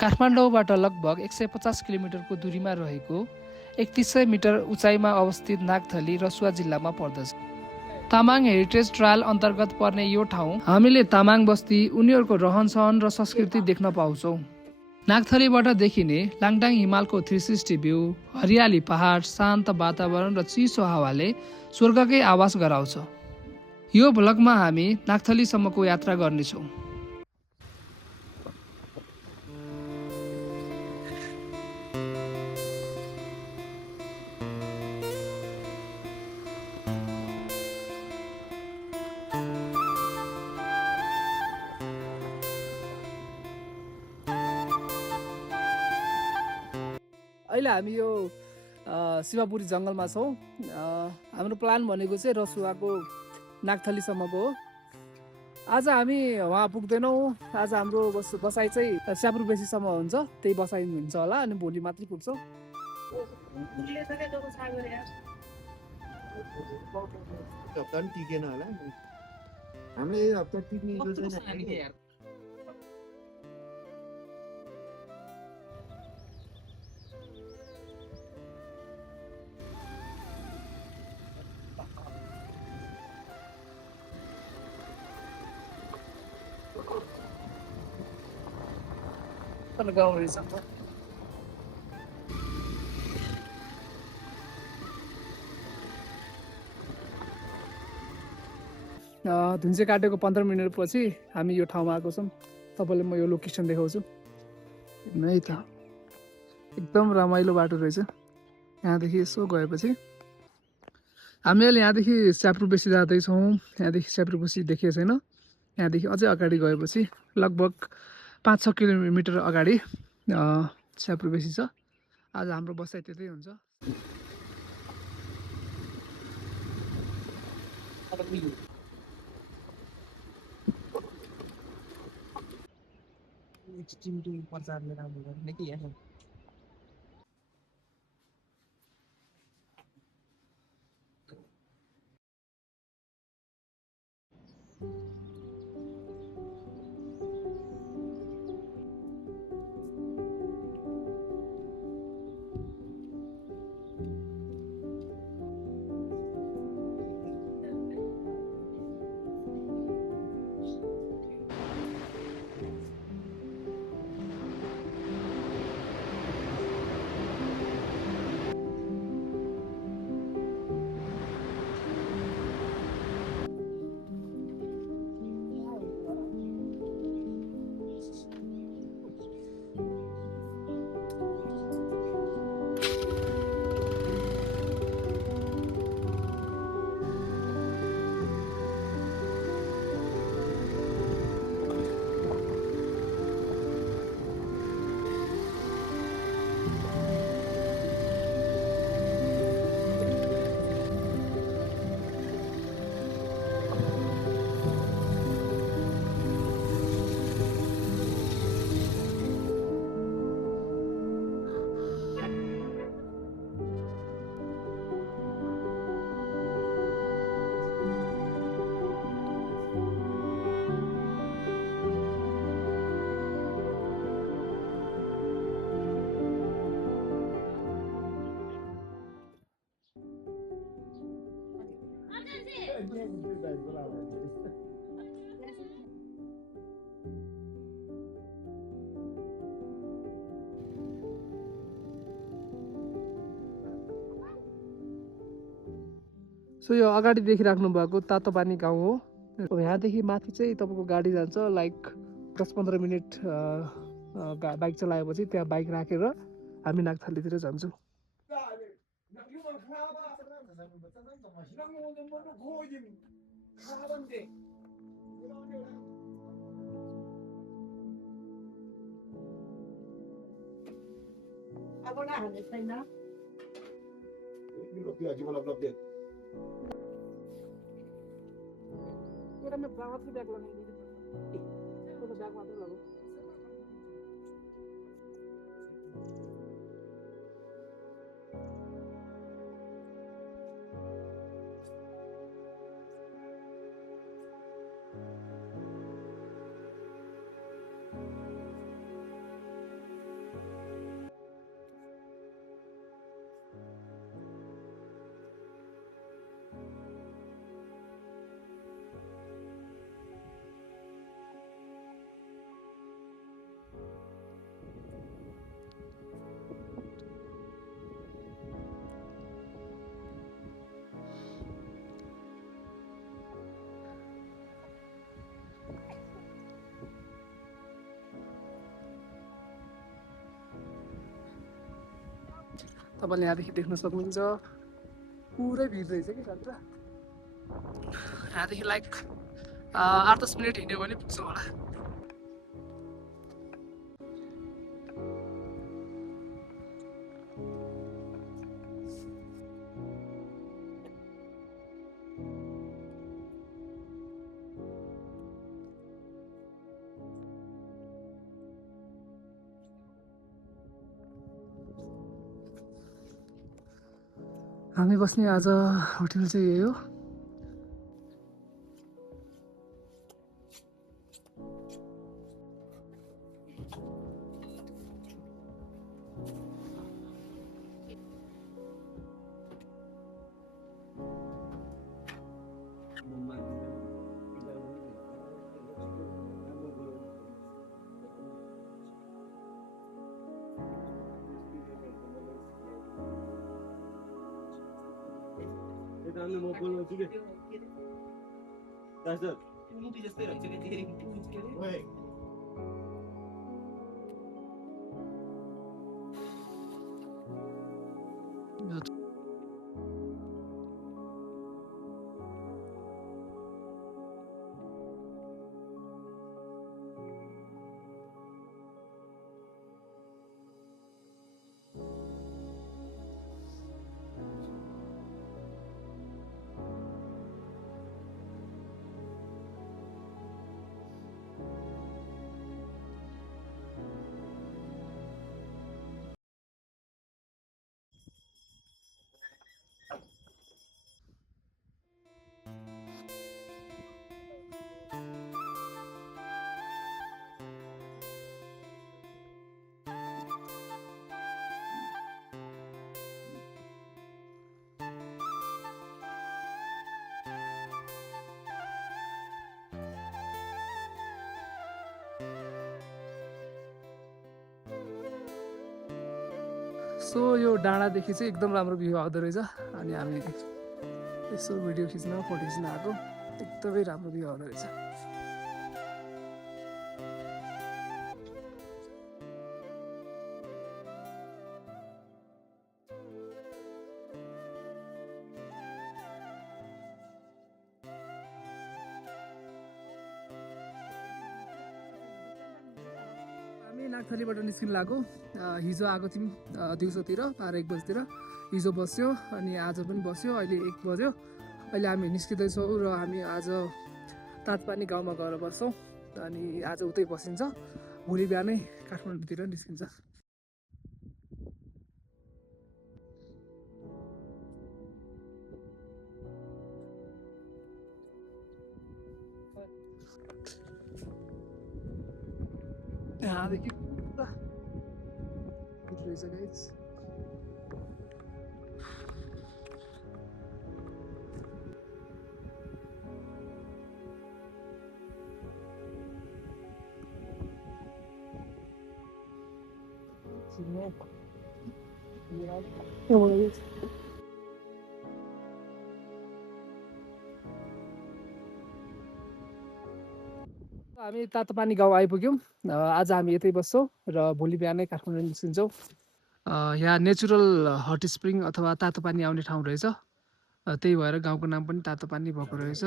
काठमाडौँबाट लगभग 150 किलोमिटरको दूरीमा रहेको 3100 मिटर उचाइमा अवस्थित नागथली रसुवा जिल्लामा पर्दछ। तामाङ हेरिटेज ट्रायल अन्तर्गत पर्ने यो ठाउँ हामीले तामाङ बस्ती, उनीहरूको रहनसहन र संस्कृति देख्न पाउँछौँ। नागथलीबाट देखिने लाङटाङ हिमालको 360 भ्यू, हरियाली पहाड, शान्त वातावरण र चिसो हावाले स्वर्गकै आवाज गराउँछ। यो भ्लगमा हामी नागथलीसम्मको यात्रा गर्नेछौँ। अहिले हामी यो शिवपुरी जङ्गलमा छौँ। हाम्रो प्लान भनेको चाहिँ रसुवाको नागथलीसम्मको हो। आज हामी वहाँ पुग्दैनौँ। आज हाम्रो बसाइ चाहिँ स्यापुर बेसीसम्म हुन्छ, त्यही बसाइ हुन्छ होला, अनि भोलि मात्रै पुग्छौँ। टिकेन होला हामीले यो हप्ता टिक्ने योजना गाउँ रहेछ। धुन्चे काटेको 15 मिनटपछि हामी यो ठाउँमा आएको छौँ। तपाईँलाई म यो लोकेसन देखाउँछु। नै त एकदम रमाइलो बाटो रहेछ। यहाँदेखि यसो गएपछि हामी अहिले यहाँदेखि स्यापुर बेसी जाँदैछौँ। यहाँदेखि स्यापुर बेसी देखिएको छैन। यहाँदेखि अझै अगाडि गएपछि लगभग 5-6 किलोमिटर अगाडि स्यापुर बेसी छ। आज हाम्रो बसाइ त्यतै हुन्छ। प्रचारले राम्रो गर्ने कि यहाँ सो यो अगाडि देखिराख्नु भएको तातोपानी गाउँ हो। यहाँदेखि माथि चाहिँ तपाईँको गाडी जान्छ। लाइक 10-15 मिनट बाइक चलाएपछि त्यहाँ बाइक राखेर हामी नागथलीतिर जान्छौँ। मैं बाहर से बैग लगाऊंगी तो बैग मात्र लगो। तपाईँले यहाँदेखि देख्न सक्नुहुन्छ पुरै भिड रहेछ कि जात्रा यहाँदेखि लाइक 8-10 मिनट हिँड्यो भने पुग्छौँ होला हामी बस्ने आज होटल चाहिँ यही हो मुभी जस्तै रहेछ कि सो यो डाँडादेखि चाहिँ एकदम राम्रो भ्यू आउँदो रहेछ अनि हामी यसो भिडियो खिच्न फोटो खिच्न आएको एकदमै राम्रो भ्यू आउँदो रहेछ नागथलीबाट निस्किन लाग्यो हिजो आएको थियौँ दिउँसोतिर 12-1 बजीतिर हिजो बस्यो अनि आज पनि बस्यो अहिले 1 बज्यो अहिले हामी निस्किँदैछौँ र हामी आज तातपानी गाउँमा गएर बस्छौँ अनि आज उतै बसिन्छ भोलि बिहानै काठमाडौँतिर निस्किन्छ यहाँदेखि रहेछ गाइस हामी तातोपानी गाउँ आइपुग्यौँ आज हामी यतै बस्छौँ र भोलि बिहानै काठमाडौँ निस्किन्छौँ यहाँ नेचुरल हट स्प्रिङ अथवा तातो पानी आउने ठाउँ रहेछ त्यही भएर गाउँको नाम पनि तातो पानी भएको रहेछ